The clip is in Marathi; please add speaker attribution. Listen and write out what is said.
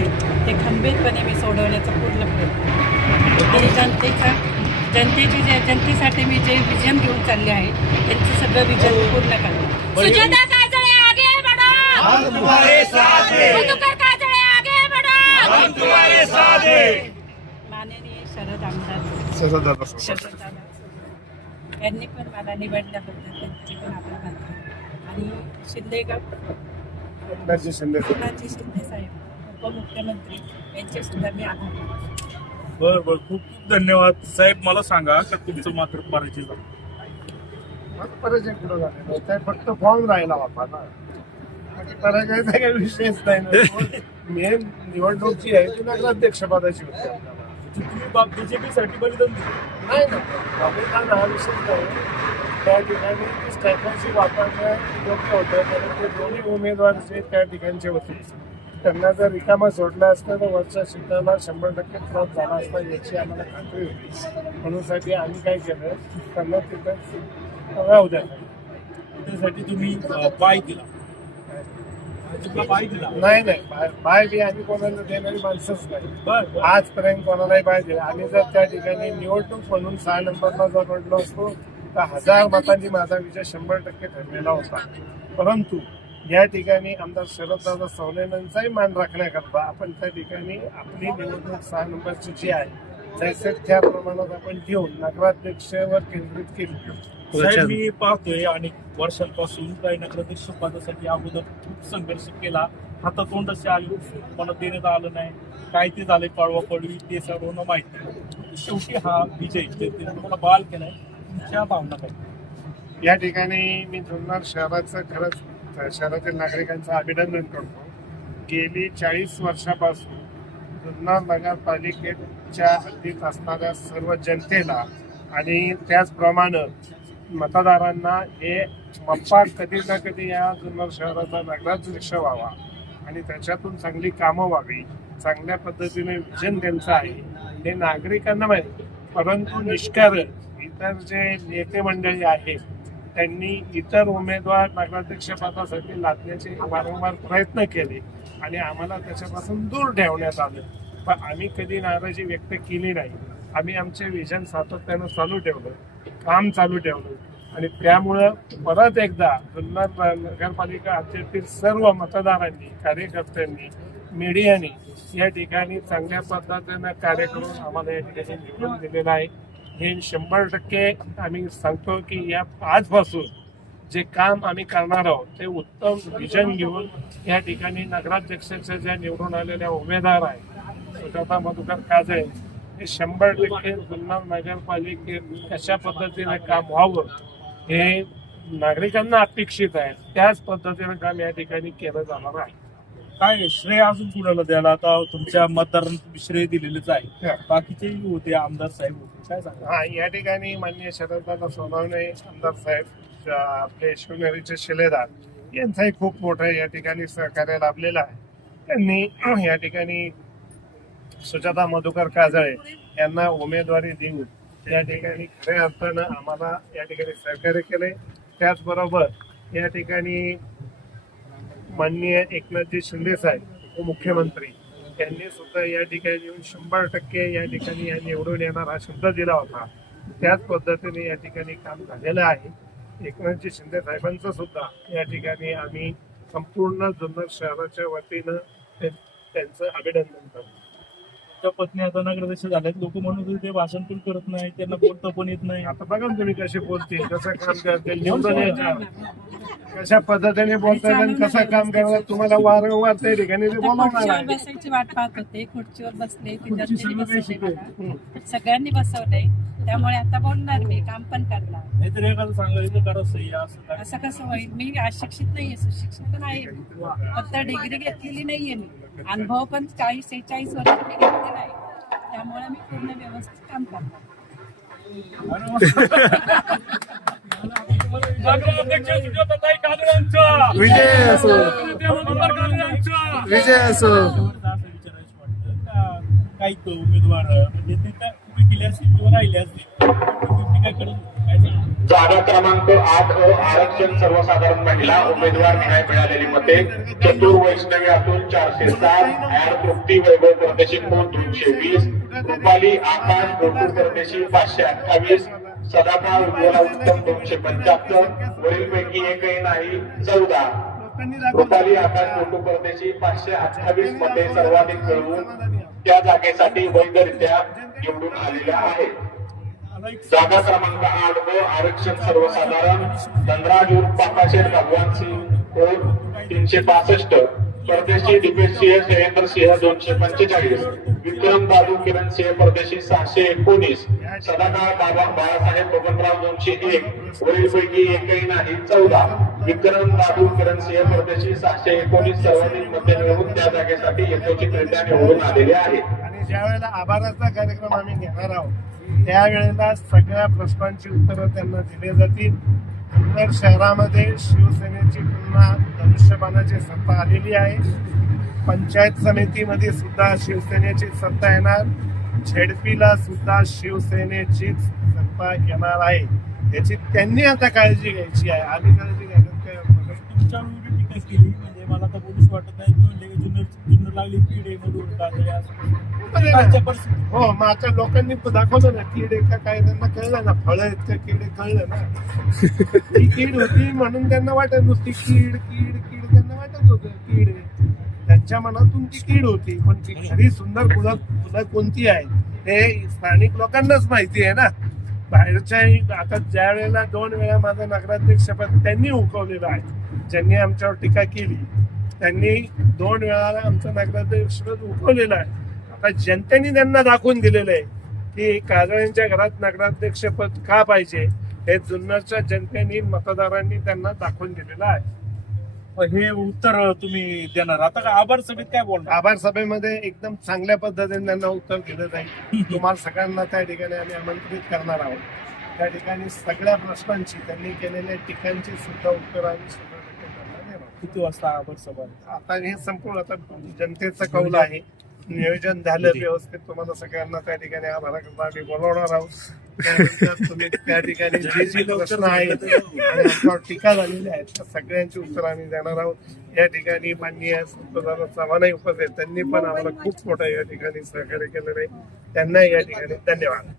Speaker 1: असतील ते खंबीरपणे मी सोडवण्याचा पूर्ण प्रयत्न आणि जनतेचा जनतेची जे जनतेसाठी मी जे विजन घेऊन चालले आहे त्यांचं सगळं विजन पूर्ण करणार
Speaker 2: सुजाता काजळे आगे बढ़ो!
Speaker 3: हम तुम्हारे साथ हैं।
Speaker 2: मधुकर काजळे आगे बढ़ो!
Speaker 3: हम तुम्हारे साथ हैं।
Speaker 1: माननीय शरद आमदार
Speaker 4: शरददादा
Speaker 1: यांनी पण मला निवडल्याबद्दल त्यांचे पण आभार मानतो. आणि शिंदेगाव
Speaker 4: शिंदे
Speaker 1: साहेब. उपमुख्यमंत्री यांचे सुद्धा मी आभार
Speaker 5: बर बर. खूप खूप धन्यवाद. साहेब मला सांगा का तुमचं मात्र पराजय झालं?
Speaker 4: पराजय कुठं झालेला आहे? काय फक्त फॉर्म राहिला होता ना. बाकी पराजयाचा काही विषयच नाही ना. मेन निवडणूक जी आहे ती नगराध्यक्ष पदाची होती आपल्याला.
Speaker 5: तुम्ही बीजेपी साठी बलिदान दिलं.
Speaker 4: नाही ना. बाबूखान हा विषय नाही. त्या ठिकाणी ती स्ट्रॅटर्जी वापरणं योग्य होतं कारण ते दोन्ही उमेदवार जे त्या ठिकाणचे होते. त्यांना जर रिकामा सोडलं असतं तर वरच्या सीटाला शंभर टक्के त्रास झाला असता याची आम्हाला खात्री होती. म्हणून साठी आम्ही काय केलं त्यांना तिथं राहू द्या.
Speaker 5: त्यासाठी तुम्ही पाय दिला. दिला.
Speaker 4: नाही नाही. बाय- बाय बी आम्ही कोणाला देणारी माणसंच नाही. आजपर्यंत कोणालाही पाहिजे आम्ही जर त्या ठिकाणी निवडणूक म्हणून सहा नंबरला जर रडलो असतो तर हजार मतांनी माझा विजय शंभर टक्के ठरलेला होता. परंतु या ठिकाणी आमदार शरददादा सवलेंचाही मान राखण्याकरता आपण त्या ठिकाणी आपली निवडणूक सहा नंबरची जी आहे जैसे त्या प्रमाणात आपण ठेवून नगराध्यक्षावर केंद्रित केली.
Speaker 5: साहेब मी पाहतोय अनेक वर्षांपासून काही नगराध्यक्ष पदासाठी अगोदर खूप संघर्ष केला. हातातोंडाचे आले मला देण्यात आलं नाही. काय ते झालंय पळवा पडवी ते सर्वांना माहिती. शेवटी हा विजय तुम्हाला बाल केलाय तुमच्या भावना काय?
Speaker 4: या ठिकाणी मी जुन्नर शहराचं खरंच शहरातील नागरिकांचं अभिनंदन करतो. गेली चाळीस वर्षापासून जुन्नर नगरपालिकेच्या हद्दीत असणाऱ्या सर्व जनतेला आणि त्याचप्रमाणे मतदारांना हे मप्पा कधी ना कधी या जुन्नर शहराचा नगराध्यक्ष व्हावा आणि त्याच्यातून चांगली कामं व्हावी चांगल्या पद्धतीने विजन त्यांचं आहे. हे नागरिकांना माहिती परंतु निष्कारण इतर जे नेते मंडळी आहेत त्यांनी इतर उमेदवार नगराध्यक्ष पदासाठी लादण्याचे वारंवार प्रयत्न केले आणि आम्हाला त्याच्यापासून दूर ठेवण्यात आलं. पण आम्ही कधी नाराजी व्यक्त केली नाही. आम्ही आमचे विजन सातत्यानं चालू ठेवलं काम चालू ठेवलं. आणि त्यामुळं परत एकदा जुन्नर नगरपालिका हद्दीतील सर्व मतदारांनी कार्यकर्त्यांनी मीडियाने या ठिकाणी चांगल्या पद्धतीनं कार्य करून आम्हाला या ठिकाणी निवडून दिलेलं आहे. हे शंभर टक्के आम्ही सांगतो की या आजपासून जे काम आम्ही करणार आहोत ते उत्तम विजन घेऊन या ठिकाणी नगराध्यक्षाच्या ज्या निवडून आलेल्या उमेदवार आहेत सुजाता मधुकर काजे हे शंभर टक्के जुन्नर नगरपालिकेत कशा पद्धतीने काम व्हावं हे नागरिकांना अपेक्षित आहे. त्याच पद्धतीनं काम या ठिकाणी केलं जाणार आहे.
Speaker 5: काय श्रेय अजून कुणाला द्यायला? आता तुमच्या मतदारांना तुम्ही श्रेय दिलेलेच आहे. बाकीचेही होते आमदार साहेब होते. काय सांगा
Speaker 4: हा या ठिकाणी माननीय शरददादा सोनवणे आमदार साहेब आपले शिवनेरीचे शिलेदार यांचाही खूप मोठं या ठिकाणी सहकार्य लाभलेलं आहे. त्यांनी या ठिकाणी सुजाता मधुकर काजळे यांना उमेदवारी देऊन या ठिकाणी खऱ्या अर्थानं आम्हाला या ठिकाणी सहकार्य केले त्याचबरोबर या ठिकाणी माननीय एकनाथजी शिंदे साहेब उपमुख्यमंत्री यांनी सुद्धा या ठिकाणी येऊन शंभर टक्के या ठिकाणी या निवडून येणार हा शब्द दिला होता. त्याच पद्धतीने या ठिकाणी काम झालेलं आहे. एकनाथजी शिंदे साहेबांचं सुद्धा या ठिकाणी आम्ही संपूर्ण जुन्नर शहराच्या वतीनं त्यांचं अभिनंदन करतो.
Speaker 5: त्या पत्नी आता नगराध्यक्ष झाल्यात लोक म्हणत होते ते भाषण पण करत नाही त्यांना बोलता पण येत नाही.
Speaker 4: आता बघा ना तुम्ही कसे बोलतील कसं काम करतील निवडून कशा पद्धतीने बोलतात आणि कसं काम करतात तुम्हाला वारंवार त्या ठिकाणी ते बोलवणार
Speaker 1: खुर्चीवर
Speaker 4: आहे.
Speaker 1: बसायची वाट पाहत होते. खुर्चीवर बसले ती
Speaker 5: खुर्ची काही शिकले.
Speaker 1: मला. सगळ्यांनी बसवलंय. त्यामुळे आता बोलणार मी काम पण करणार.
Speaker 5: नाहीतर एखादं सांगायचं करा सही असं काय?
Speaker 1: असं कसं होईल? मी अशिक्षित नाहीये सुशिक्षित पण आहे फक्त डिग्री घेतलेली नाहीये मी. अनुभव पण चाळीस सेहेचाळीस वर्षात मी घेतलेला आहे. त्यामुळे मी पूर्ण व्यवस्थित काम करणार.
Speaker 4: विजय असो. विजय असो.
Speaker 5: काही तो उमेदवार म्हणजे ते उभे केले असतील किंवा राहिले असतील. काय करत
Speaker 6: जागा क्रमांक आठ आरक्षण सर्वसाधारण महिला उमेदवार न्याय मिळालेली मते चतुर वैष्णवी अतुल चारशे सात ऍड तृप्ती वैभव परदेशी कोण दोनशे वीस रुपाली आकाश गोकुळ परदेशी पाचशे अठ्ठावीस सदाभाव उज्ज्वला उत्तम दोनशे पंच्याहत्तर. वरीलपैकी एकही नाही चौदा. रुपाली आकाश गोकुळ परदेशी पाचशे अठ्ठावीसमध्ये सर्वाधिक मिळवून त्या जागेसाठी वैधरित्या निवडून आलेल्या आहेत. जागा क्रमांक आठ व आरक्षण सर्वसाधारण. धनराज उर्फ पापाशेठ भगवान सिंग कोड तीनशे पासष्ट. परदेशी डिपेट सिंह शैलेंद्र सिंह दोनशे पंचेचाळीस विक्रम दादू किरण सिंह परदेशी सहाशे एकोणीस सदाकाळ बाबा बाळासाहेब बबनराव दोनशे एक वरीलपैकी एकही नाही चौदा विक्रम दादू किरण सिंह परदेशी सहाशे एकोणीस सर्वाधिक मते मिळवून त्या जागेसाठी यथोचितरित्या निवडून आलेले आहे.
Speaker 4: आणि ज्या वेळेला आभाराचा कार्यक्रम आम्ही घेणार आहोत त्यावेळेला सगळ्या प्रश्नांची उत्तरं त्यांना दिली जातील. जुन्नर शहरामध्ये शिवसेनेची पुन्हा धनुष्यबाणाची सत्ता आलेली आहे. पंचायत समितीमध्ये सुद्धा शिवसेनेची सत्ता येणार. झेडपीला सुद्धा शिवसेनेचीच सत्ता येणार आहे. याची त्यांनी आता काळजी घ्यायची आहे. आम्ही काळजी घ्यायला
Speaker 5: टीका केली. म्हणजे मला तर बोलूच वाटत नाही जुन्नर जुन्नर लागली किडे मधून. परिस्थितीत
Speaker 4: हो मग आता लोकांनी दाखवलं ना कीड का काय त्यांना कळलं ना फळं आहेत का कीड कळलं ना. ती कीड होती म्हणून त्यांना वाटत नुसती कीड कीड कीड त्यांना वाटत होतं कीड त्यांच्या मनातून ती कीड होती पण ती खरी सुंदर फुलं फुलं कोणती आहे हे स्थानिक लोकांनाच माहिती आहे ना. बाहेरच्या आता ज्या वेळेला दोन वेळा माझं नगराध्यक्षपद त्यांनी उकवलेलं आहे ज्यांनी आमच्यावर टीका केली त्यांनी दोन वेळा आमचं नगराध्यक्षपद हुकवलेलं आहे. आता जनतेने त्यांना दाखवून दिलेलं आहे की काजळ्यांच्या घरात नगराध्यक्षपद का पाहिजे हे जुन्नरच्या जनतेने मतदारांनी त्यांना दाखवून दिलेलं आहे.
Speaker 5: हे उत्तर तुम्ही देणार. आता का आभार सभेत काय बोलणार?
Speaker 4: आभार सभेमध्ये एकदम चांगल्या पद्धतीने त्यांना उत्तर दिलं जाईल. तुम्हाला सगळ्यांना त्या ठिकाणी आम्ही आमंत्रित करणार आहोत. त्या ठिकाणी सगळ्या प्रश्नांची त्यांनी केलेल्या टीकांची सुद्धा उत्तर आम्ही शंभर टक्के त्यांना देणार आहोत.
Speaker 5: किती वाजता आभार सभा?
Speaker 4: आता हे संपूर्ण आता जनतेचं कौल आहे. नियोजन झालं व्यवस्थित. तुम्हाला सगळ्यांना त्या ठिकाणी आभाराकरता आम्ही बोलवणार आहोत. तुम्ही त्या ठिकाणी जे जे प्रश्न आहेत आणि टीका झालेल्या आहेत. त्या सगळ्यांची उत्तर आम्ही देणार आहोत. या ठिकाणी माननीय संतदादा चव्हाणही उपस्थित त्यांनी पण आम्हाला खूप मोठं या ठिकाणी सहकार्य केलेलं आहे. त्यांना या ठिकाणी धन्यवाद.